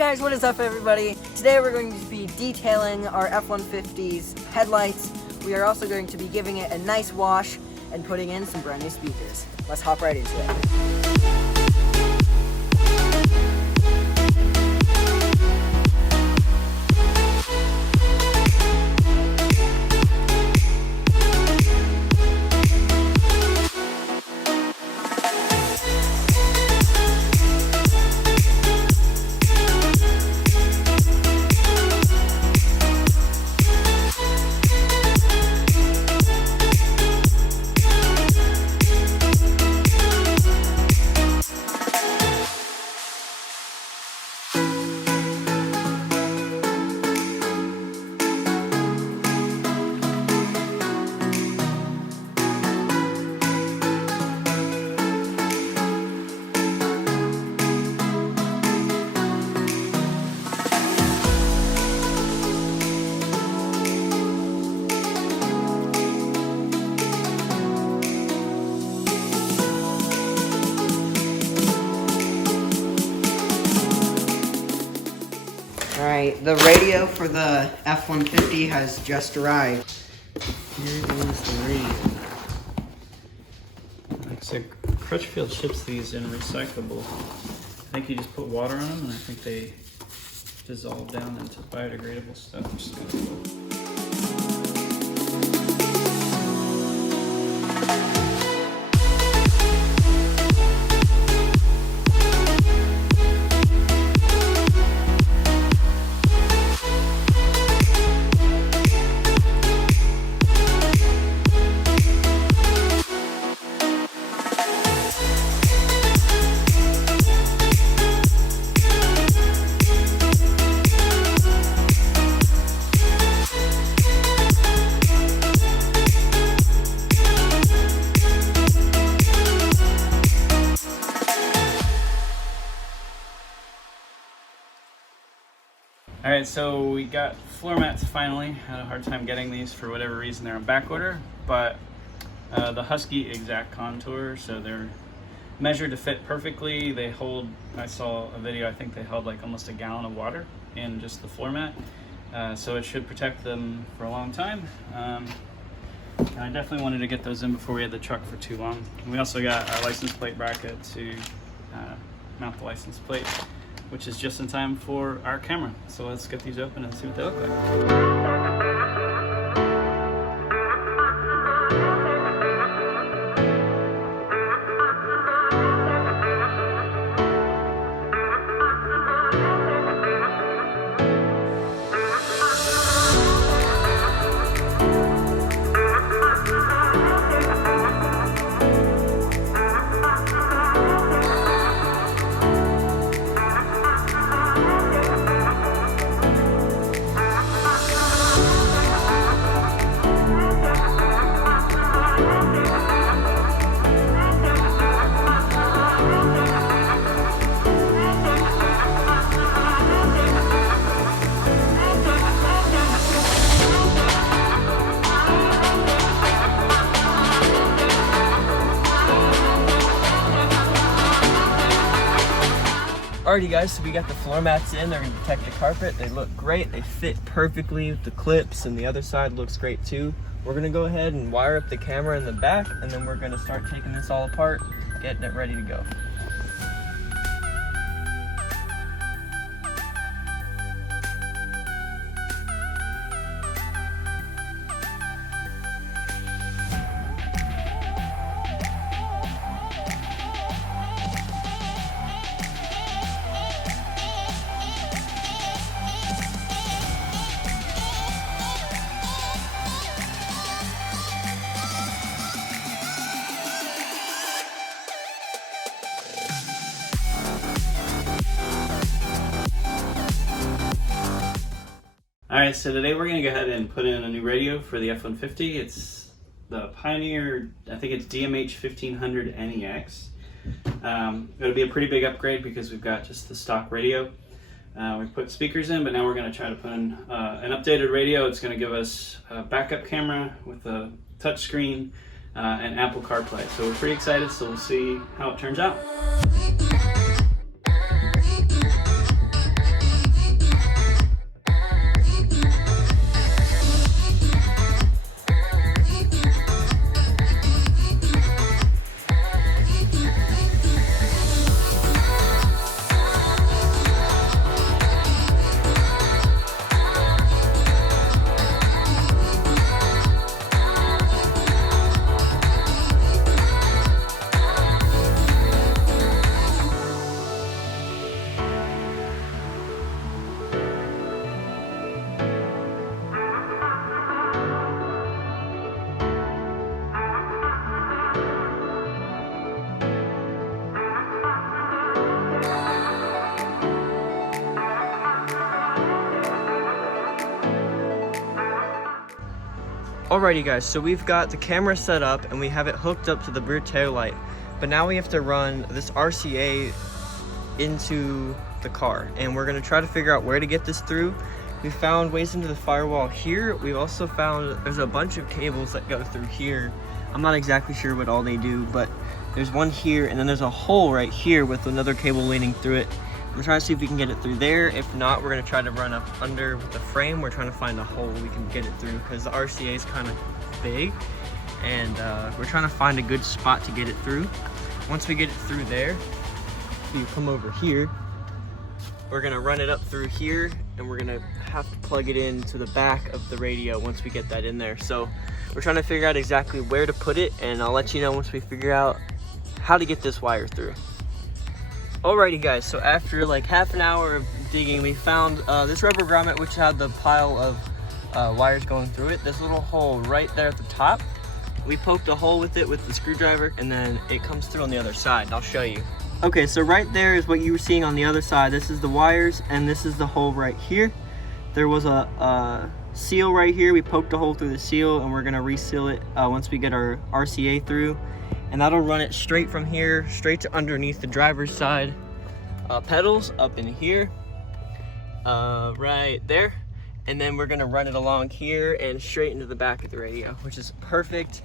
guys, what is up everybody? Today we're going to be detailing our F-150's headlights. We are also going to be giving it a nice wash and putting in some brand new speakers. Let's hop right into it. Alright, the radio for the F-150 has just arrived. Here is the radio. Like I said, Crutchfield ships these in recyclable. I think you just put water on them and I think they dissolve down into biodegradable stuff, which is kind of cool. Alright, so we got floor mats finally. Had a hard time getting these for whatever reason. They're on back order, but the Husky exact contour, so they're measured to fit perfectly. They hold, I saw a video, I think they held like almost a gallon of water in just the floor mat. So it should protect them for a long time. And I definitely wanted to get those in before we had the truck for too long. And we also got a license plate bracket to mount the license plate, which is just in time for our camera. So let's get these open and see what they look like. Alrighty guys, so we got the floor mats in. They're going to protect the carpet. They look great. They fit perfectly with the clips, and the other side looks great too. We're going to go ahead and wire up the camera in the back, and then we're going to start taking this all apart, getting it ready to go. Alright, so today we're going to go ahead and put in a new radio for the F-150. It's the Pioneer, I think it's DMH 1500 NEX. It'll be a pretty big upgrade because we've got just the stock radio. We've put speakers in, but now we're going to try to put in an updated radio. It's going to give us a backup camera with a touch screen and Apple CarPlay. So we're pretty excited, so we'll see how it turns out. Alrighty guys, so we've got the camera set up and we have it hooked up to the rear tail light, but now we have to run this RCA into the car, and we're gonna try to figure out where to get this through. We found ways into the firewall here. We've also found there's a bunch of cables that go through here. I'm not exactly sure what all they do, but there's one here and then there's a hole right here with another cable leading through it. I'm trying to see if we can get it through there. If not, we're gonna try to run up under with the frame. We're trying to find a hole we can get it through because the RCA is kind of big, and we're trying to find a good spot to get it through. Once we get it through there, you come over here, we're gonna run it up through here, and we're gonna have to plug it into the back of the radio once we get that in there. So we're trying to figure out exactly where to put it, and I'll let you know once we figure out how to get this wire through. Alrighty guys, so after like half an hour of digging, we found this rubber grommet which had the pile of wires going through it. This little hole right there at the top. We poked a hole with it with the screwdriver, and then it comes through on the other side, and I'll show you. Okay, so right there is what you were seeing on the other side. This is the wires, and this is the hole right here. There was a seal right here. We poked a hole through the seal, and we're gonna reseal it once we get our RCA through. And that'll run it straight from here, straight to underneath the driver's side pedals up in here, right there. And then we're gonna run it along here and straight into the back of the radio, which is perfect.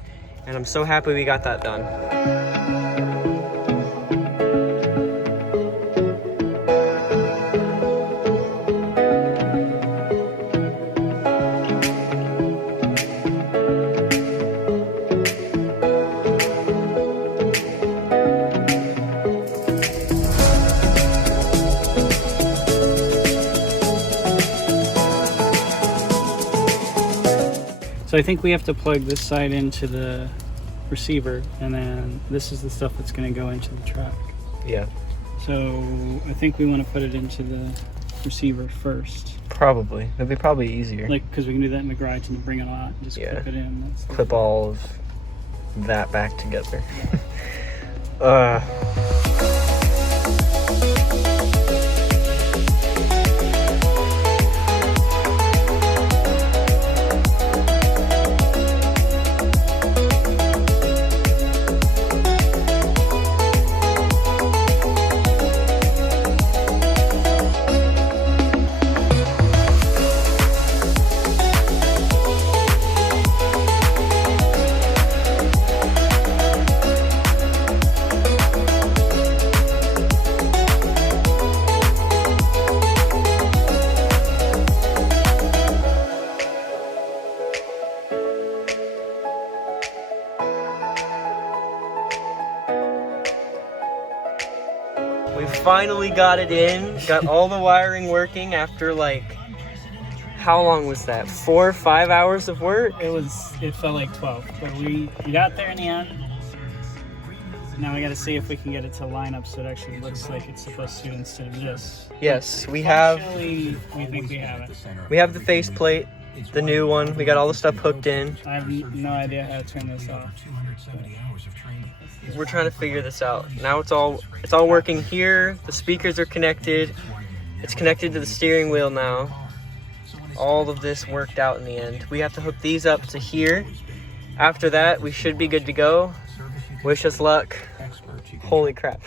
And I'm so happy we got that done. So I think we have to plug this side into the receiver, and then this is the stuff that's going to go into the track. Yeah. So I think we want to put it into the receiver first. Probably. That'd be probably easier. Like, because we can do that in the garage and bring it out and just clip it in. Clip all of that back together. We finally got it in, got all the wiring working after like, how long was that? 4 or 5 hours of work? It felt like 12, but we got there in the end. Now we got to see if we can get it to line up so it actually looks like it's supposed to instead of this. Yes, we have. We think we have it. We have the faceplate, the new one. We got all the stuff hooked in. I have no idea how to turn this off. We're trying to figure this out. Now it's all working here. The speakers are connected. It's connected to the steering wheel now. All of this worked out in the end. We have to hook these up to here. After that, we should be good to go. Wish us luck. Holy crap.